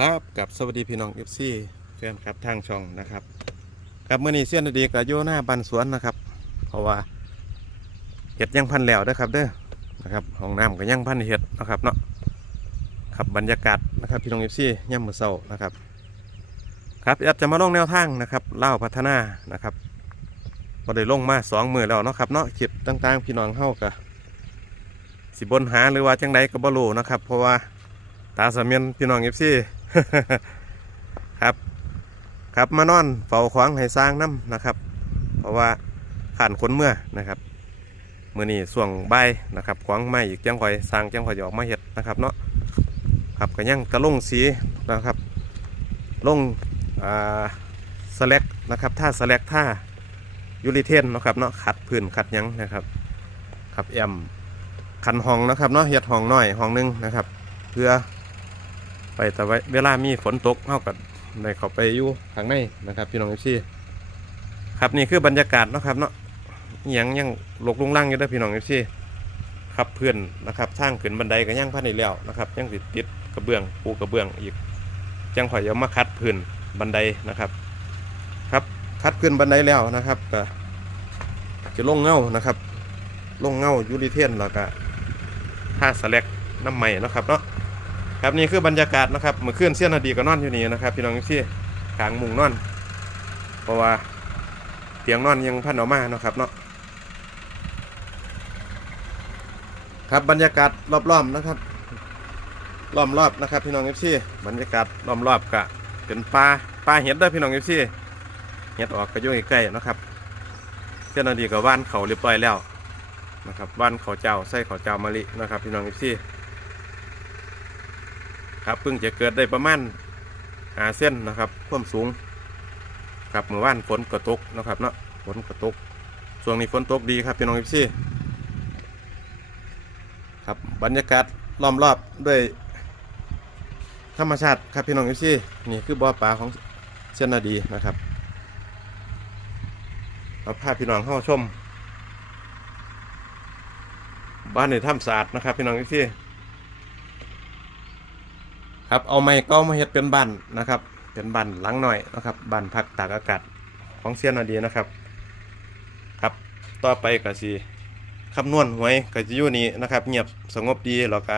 ครับกับสวัสดีพี่น้องเอฟซีแฟนครับทางช่องนะครับครับเมื่อนี้เสี้ยนดีกับโยหน้าบันสวนนะครับ เพราะว่าเห็ดยังพันแล้วนะครับเด้อนะครับห้องน้ำก็ยังพันเห็ดนะครับเนาะครับบรรยากาศนะครับพี่น้องเอฟซีย่ำมือเศร้านะครับครับอยากจะมาลงแนวทางนะครับเล่าพัฒนานะครับก็ได้ลงมาสองมือแล้วเนาะครับเนาะคลิปต่างๆ พี่น้องเข้ากับสิบนหาหรือว่าจังใดก็บ่รู้นะครับ เพราะว่าตาสมียนพี่น้องเอฟซี ครับ ครับมานอนเฝ้าขวางให้สร้างน้ำนะครับ เพราะว่าผ่านคนเมื่อนะครับเมื่อนี้ส่วงใบนะครับขวางไม่อีกจังคอยสร้างจังคอยจะออกมาเห็ดนะครับเนาะครับก็ยังกระลงสีนะครับลงอ่าสแลกนะครับท่าสแลกท่ายูริเทนนะครับเนาะขัดพื้นขัดยังนะครับครับแอมคันห้องนะครับเนาะเห็ดห้องน้อยห้องหนึงนะครับ เพื่อ ไปแต่ว่าเวลามีฝนตกเท่ากับในเขาไปอยู่ข้างในนะครับพี่น้องเอฟซีครับนี่คือบรรยากาศนะครับเนาะยังยังหลกลุงล่างอยู่ด้พี่น้องเอฟซีครับเพื่อนนะครับทางขึ้นบันไดก็ยังพันอีกแล้วนะครับยังติดติดกระเบื้องปูกระเบื้องอีกจังข่อยเอามาคัดพื้นบันไดนะครับ ครับคัดพื้นบันไดแล้วนะครับก็จะลงเงานะครับลงเงายูริเทนแล้วก็ท่าสแลกน้ำใหม่นะครับเนาะ ครับนี่คือบรรยากาศนะครับเมื่อคืนเสี้ยนอดีก็นอนอยู่นี่นะครับ พี่น้องพี่กลางมุงนอน เพราะว่าเตียงนอนยังพันออกมาเนาะครับเนาะครับบรรยากาศรอบๆนะครับล้อมรอบนะครับพี่น้องเอฟซีบรรยากาศล้อมรอบกะเป็นปลาปลาเห็ดด้อพี่น้องเอฟซีเห็ดออกก็อยู่งใกล้ๆนะครับเสี้ยนอดีกับว่านเขาเรียบร้อยแล้วนะครับบ้านเขาเจ้าไส้เขาเจ้ามะลินะครับพี่น้องเอีซี่ ครับเพิ่งจะเกิดได้ประมาณหาเส้นนะครับควมสูงครับเมื่อวานฝนกระตกนะครับเนาะฝนกระตกช่วงนี้ฝนตกดีครับพี่น้องอีซี่ครับบรรยากาศล้อมรอบด้วยธรรมชาติครับพี่น้องอีซี่นี่คือบ่อปลาของเชนนาดีนะครับเอาภาพพี่น้องเข้าชม บ้านในถ้ำสะอาดนะครับพี่น้องพี่ ครับเอาไม้ก็มาเฮ็ดเป็นบ้านนะครับ เป็นบ้านหลังหน่อยนะครับบ้านพักตากอากาศของเซียนนาดีนะครับ ครับต่อไปก็สิคำนวณหวยก็จะอยู่นี่นะครับ เงียบสงบดีแล้วก็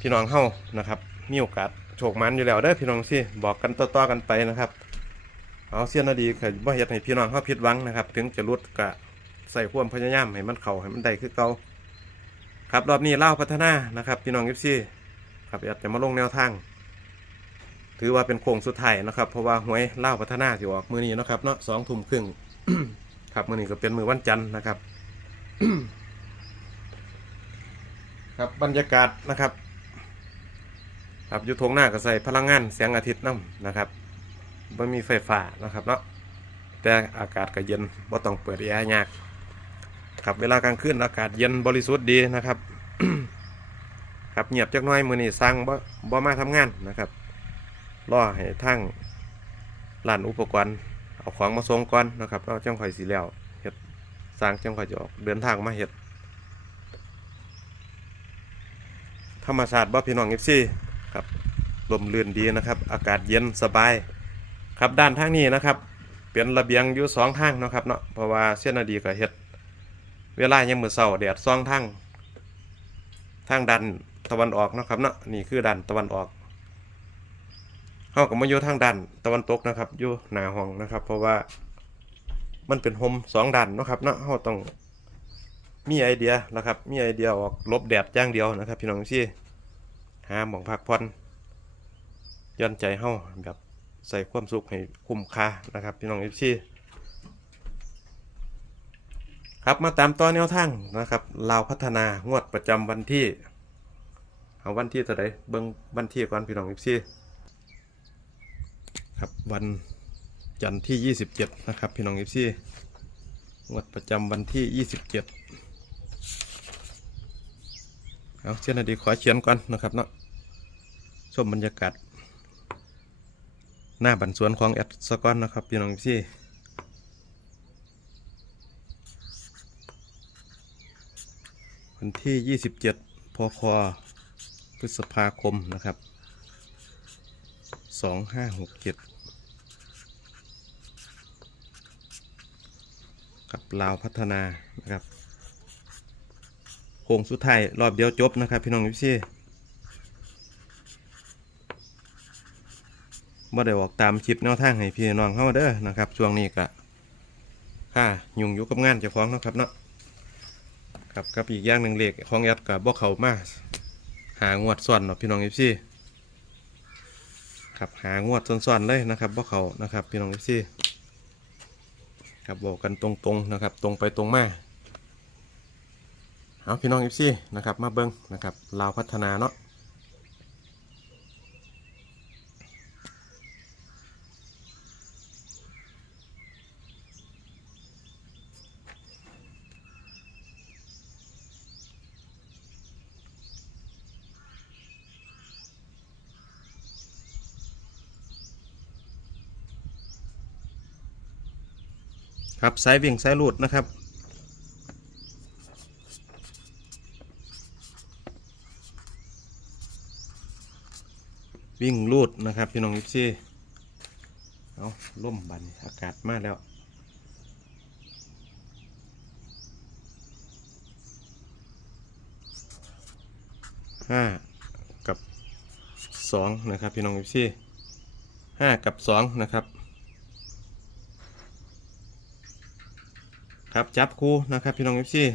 พี่น้องเฮานะครับมีโอกาสโชคมันอยู่แล้วเด้อพี่น้องสิบอกกันต่อๆกันไปนะครับเอาเซียนนาดีก็บ่เฮ็ดให้พี่น้องเฮาผิดหวังนะครับ ถึงจะรุดก็ใส่ความพยายามให้มันเข่าให้มันได้คือเก่าครับรอบนี้เล่าพัฒนานะครับ พี่น้องยิปซี่ ครับอยากจะมาลงแนวทาง ถือว่าเป็นโค้งสุดท้ายนะครับ เพราะว่าหวยเล่าพัฒนาที่ออกมือนี้นะครับเนาะสองทุ่มครึ่งครับมือนี้ก็เป็นมือวันจันทร์นะครับ ครับบรรยากาศนะครับ ครับอยู่ทงหน้าก็ใส่พลังงานแสงอาทิตย์น้ำนะครับไม่มีไฟฟ้านะครับเนาะแต่อากาศก็เย็นบ่ต้องเปิดแอร์ยากครับเวลากลางคืนอากาศเย็นบริสุทธิ์ดีนะครับ ครับเงียบจักน้อยมือนี้สร้างบ่บ่มาทำงานนะครับรอให้ทั้งร้านอุปกรณ์เอาของมาส่งก่อนนะครับเราจังค่อยสีแล้วเฮ็ดสร้างจังค่อยจะออกเดินทางมาเฮ็ดธรรมชาติบ่พี่น้องเอฟซีครับลมเรือนดีนะครับ อากาศเย็นสบาย ครับด้านทางนี้นะครับ เป็นระเบียงอยู่สองทางนะครับเนาะเพราะว่าเส้นนาดีก็เฮ็ด เวลายังมือเสาแดดสองทางทางดัน ตะวันออกนะครับเนาะนี่คือดันตะวันออกเฮาก็มาอยู่ทางดันตะวันตกนะครับอยู่หน้าห้องนะครับ เพราะว่ามันเป็นโฮมสองดันนะครับเนาะเฮาต้องมีไอเดียนะครับ มีไอเดียออกลบแดดอย่างเดียวนะครับ พี่น้องซี่หาหมองพักผ่อนย่อนใจเฮาแบบใส่ความสุขให้คุ้มค่านะครับ พี่น้องเอฟซีครับมาตามต่อแนวทางนะครับลาวพัฒนางวดประจำวันที่ เอาวันที่เท่าไรเบิ้งวันที่ก่อนพี่น้องเอฟซีครับวันจันทร์ที่ 27 นะครับ พี่น้องเอฟซีงวดประจำวันที่ 27 เอาเช่นอดีขอเขียนก่อนนะครับเนาะชมบรรยากาศ หน้าบันสวนของแอดสกอนนะครับ พี่น้องพี่วันที่ 27พค พฤษภาคมนะครับ สองห้าหกเจ็ดกับลาวพัฒนานะครับโค้งสุดท้ายรอบเดียวจบนะครับ พี่น้องยิปซี่บ่ได้ออกตามคลิปแนวทางให้พี่น้องเข้าเด้อนะครับช่วงนี้ก็ค่ายุ่งอยู่กับงานเจ้าของนะครับเนาะครับกับอีกอย่างหนึ่งเลขของแอดกับบ่เขามา หางวดส่วนเนาะพี่น้องเอฟซีครับหางวดส่วนๆเลยนะครับว่าเขานะครับพี่น้องเอฟซีครับบอกกันตรงๆนะครับ ตรงไปตรงมาเอาพี่น้องเอฟซีนะครับมาเบิ้งนะครับลาวพัฒนาเนาะ ครับสายวิ่งสายหลุดนะครับ วิ่งลูดนะครับพี่น้องยิปซี่เอาล่มบันอากาศมากแล้วห้ากับสองนะครับพี่น้องยิปซี่ห้ากับสองนะครับ ครับจับคู่นะครับพี่น้องยิปซี่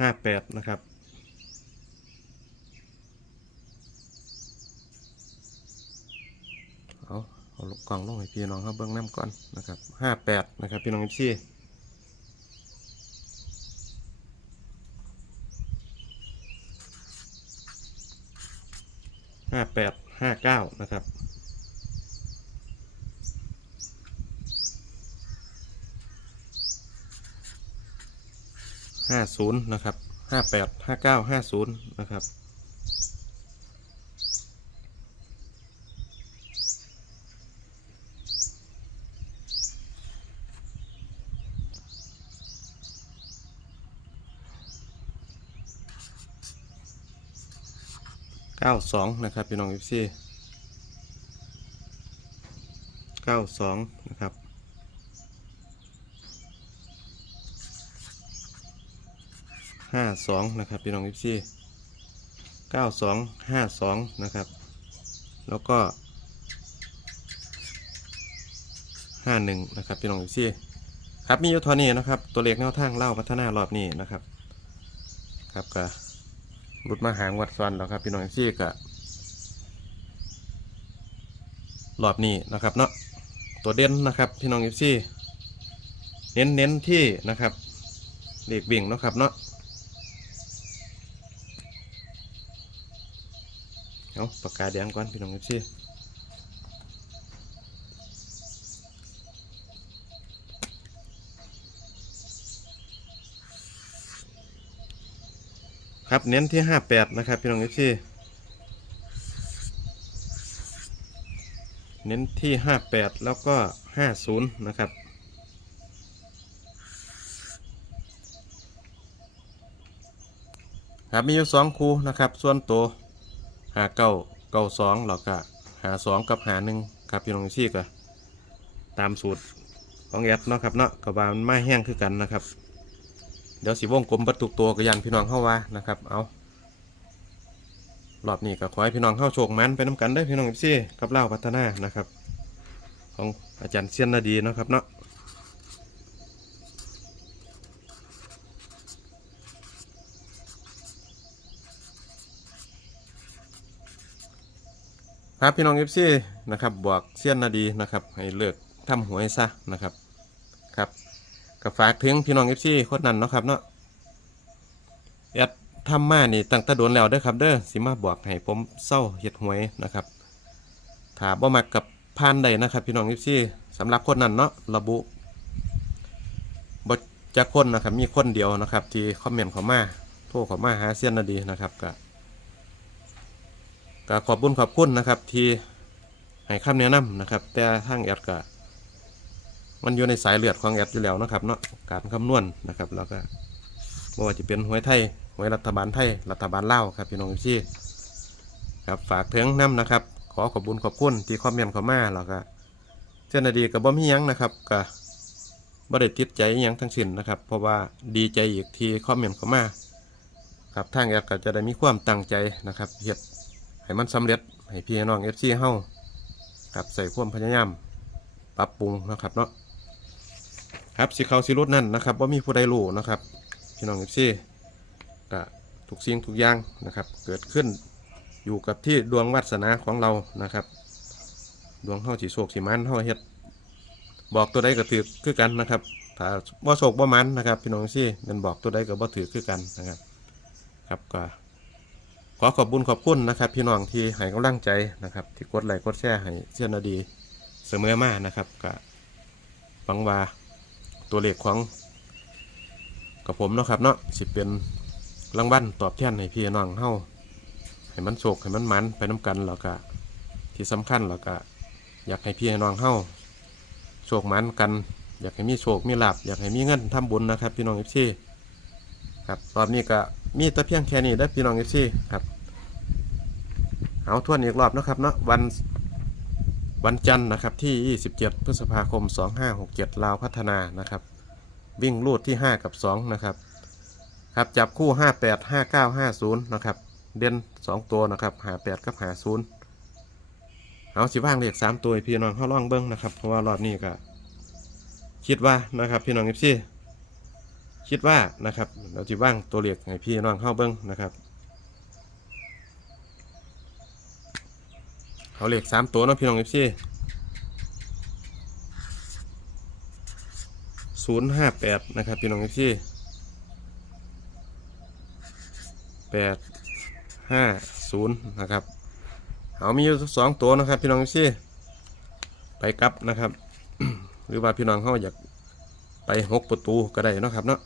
ห้าแปดนะครับเอาเอาลูกกล่องลงให้พี่น้องเขาเบื้องน้ำก่อนนะครับห้าแปดนะครับพี่น้องยิปซี่ ห้าแปดห้าเก้านะครับ ห้าศูนย์นะครับห้าแปดห้าเก้าห้าศูนย์นะครับ ก้าสองนะครับพี่น้องเอฟซีเก้าสองนะครับห้าสองนะครับพี่น้องเอฟซีเก้าสองห้าสองนะครับ แล้วก็ห้าหนึ่งนะครับพี่น้องเอฟซีครับมีอยู่เท่านี้นะครับ ตัวเลขแนวทางเล่าพัฒนารอบนี้นะครับ ครับก็ รุดมาหางวัดซ้อนแล้วครับ พี่น้องซี่กะรอบนี้นะครับเนาะตัวเด่นนะครับ พี่น้องซี่เน้นเน้นที่นะครับเด็กวิ่งนะครับเนาะเอาปากกาแดงก่อนพี่น้องซี่ ครับเน้นที่ห้าแปดนะครับพี่น้องซี่เน้นที่ห้าแปดแล้วก็ห้าศูนย์นะครับครับมีอยู่สองคู่นะครับ ส่วนตัวหาเก้าเก้าสองหรอกะหาสองกับหาหนึ่งครับพี่น้องซี่ก็ตามสูตรของแอดเนาะครับเนาะกับบามันไม่แห้งคือกันนะครับ เดี๋ยวสีวงกลมประตูตัวกระยันพี่น้องเข้าว่านะครับเอารอบนี้ก็ขอให้พี่น้องเข้าโชคมันไปน้ำกันได้พี่น้องซี่กับเล่าพัฒนานะครับ ของอาจารย์เซียนนาดีนะครับเนาะครับพี่น้องเอฟซีนะครับบอกเซียนนาดีนะครับ ให้เลิกทำหวยซะนะครับครับ ก็ฝากถึงพี่น้องเอฟซีคนนั้นเนาะครับเนาะแอดทำมานี่ตั้งแตะโดนแล้วเด้อครับเด้อสิมาบอกให้ผมเศร้าเฮ็ดหวยนะครับถ้าบ่มักกับพานใดนะครับ พี่น้องเอฟซีสำหรับคนนั้นเนาะระบุบจะคนนะครับมีคนเดียวนะครับ ที่คอมเมนต์เข้ามาโทรเข้ามาหาเซียนนาดีนะครับก็ก็ขอบุญขอบคุณนะครับ ที่ให้คำแนะนำนะครับ แต่ทางแอดก็ มันอยู่ในสายเลือดของแอดอยู่แล้วนะครับเนาะการคำนวณนะครับ แล้วก็บ่ว่าจะเป็นหวยไทยหวยรัฐบาลไทยรัฐบาลลาวครับพี่น้องพี่ครับฝากถึงน้ำนะครับ ขอขอบคุญขอบคุณที่คอมเมนต์เข้ามาแล้วก็เจ้าหน้าที่กับบ่มียังนะครับก็บ่ได้ติดใจยังทั้งสิ้นนะครับ เพราะว่าดีใจอีกที่คอมเมนต์เข้ามาครับทางแอดก็จะได้มีความตั้งใจนะครับเฮ็ดให้มันสำเร็จให้พี่น้อง FC เฮาครับใส่ความพยายาม ปรับปรุงนะครับเนาะครับสิเขาสิรุดนั่นนะครับว่ามีผู้ใดรู้นะครับพี่น้องเอฟซีก็ทุกสิ่งทุกอย่างนะครับ เกิดขึ้นอยู่กับที่ดวงวาสนาของเรานะครับ ดวงเฮาสิโศกสิมันเฮาเฮ็ดบอกตัวใดก็ถือคือกันนะครับถ้าว่าโศกว่ามันนะครับพี่น้องเอฟซีมันบอกตัวใดก็บ่ถือคือกันนะครับ ครับก็ขอขอบบุญขอบคุณนะครับ พี่น้องที่ให้กำลังใจนะครับ ที่กดไลค์กดแชร์ให้เชื่อนาดี เสมอมานะครับก็หวังว่าตัวเลขของกับผมเนาะครับเนาะสิเป็นรางวัลตอบแทนให้พี่น้องเฮาให้มันโชคให้มันมันไปน้กันแล้วก็ที่สำคัญแล้วก็อยากให้พี่น้องเฮาโชคมันกัน อยากให้มีโชคมีลาบอยากให้มีเงินทำบุญนะครับ พี่น้องเอฟซีครับรอบนี้ก็มีแต่เพียงแค่นี้ได้พี่น้องเอฟซีครับเอาทวนอีกรอบนะครับเนาะวัน วันจันทร์นะครับที่ 27 พฤษภาคม 2567 ลาวพัฒนานะครับ วิ่งลูดที่ 5 กับ 2 นะครับ ครับจับคู่ 58 59 50 นะครับ เด่น 2 ตัวนะครับ58กับ50เอาสิว่างเลข3 ตัวพี่น้องเข้าล่องเบิ้งนะครับ เพราะว่ารอบนี้ก็คิดว่านะครับพี่น้องเอฟซีคิดว่านะครับเราจะว่างตัวเลขให้พี่น้องเข้าเบิ้งนะครับ เอาเหลขสามตัวเนาะพี่น้องเอฟซีศูนย์ห้าแปดนะครับพี่น้องเอฟซีแปดห้าศูนย์นะครับ เอามีอยู่สองตัวนะครับ พี่น้องเอฟซีไปกลับนะครับ หรือว่าพี่น้องเขาอยากไปหกประตูก็ได้นะครับเนาะ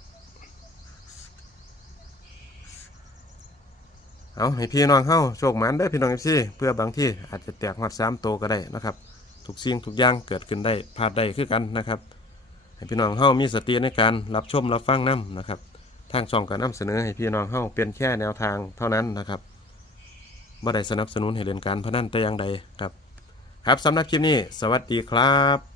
เอาให้พี่น้องเข้าโชคหมันได้พี่น้องเอฟซีเพื่อบางที่อาจจะแตกหัดสามโตก็ได้นะครับทุกสิ่งทุกอย่างเกิดขึ้นได้พลาดได้คือกันนะครับให้พี่น้องเข้ามีสติในการรับชมรับฟังน้ำนะครับทางช่องก็นำเสนอให้พี่น้องเข้าเป็นแค่แนวทางเท่านั้นนะครับบ่ได้สนับสนุนให้เล่นการพนันแต่อย่างใดครับ ครับสำหรับคลิปนี้ สวัสดีครับ